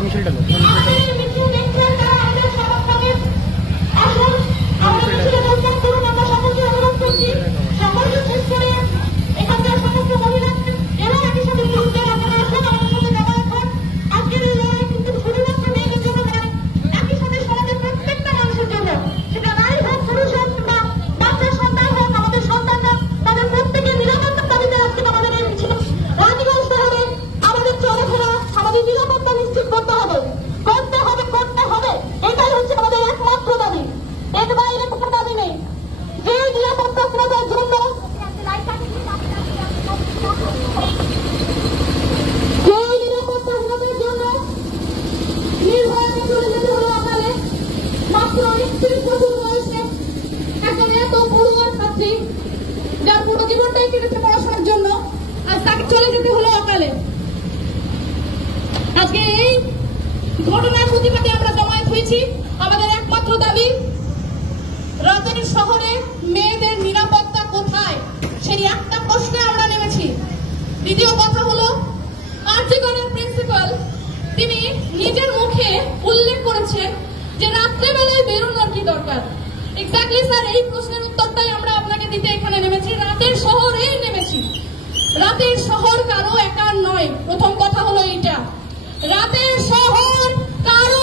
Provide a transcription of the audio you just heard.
তোরা মিছিলটা লো। যার পুরো জীবনটাই কেটেছে পড়াশোনার জন্য, আজ তাকে চলে যেতে হলো অকালে। আজকে এই ঘটনার প্রতিবাদে আমরা জমায়েত হয়েছি। আমাদের একমাত্র দাবি, রাজধানীর শহরে মেয়েদের নিরাপত্তা কোথায়, সেই একটা প্রশ্নে আমরা নেমেছি। দ্বিতীয় কথা হলো, আরজিকরের প্রিন্সিপাল তিনি নিজের মুখে উল্লেখ করেছেন যে রাত্রেবেলায় বেরোনোর কি দরকার। এক্স্যাক্টলি স্যার, এই প্রশ্নের উত্তরটাই আমরা আপনাকে দিতে এখানে নেমেছি। রাতের শহরে নেমেছি। রাতের শহর কারো একার নয়। প্রথম কথা হলো এইটা, রাতের শহর কারো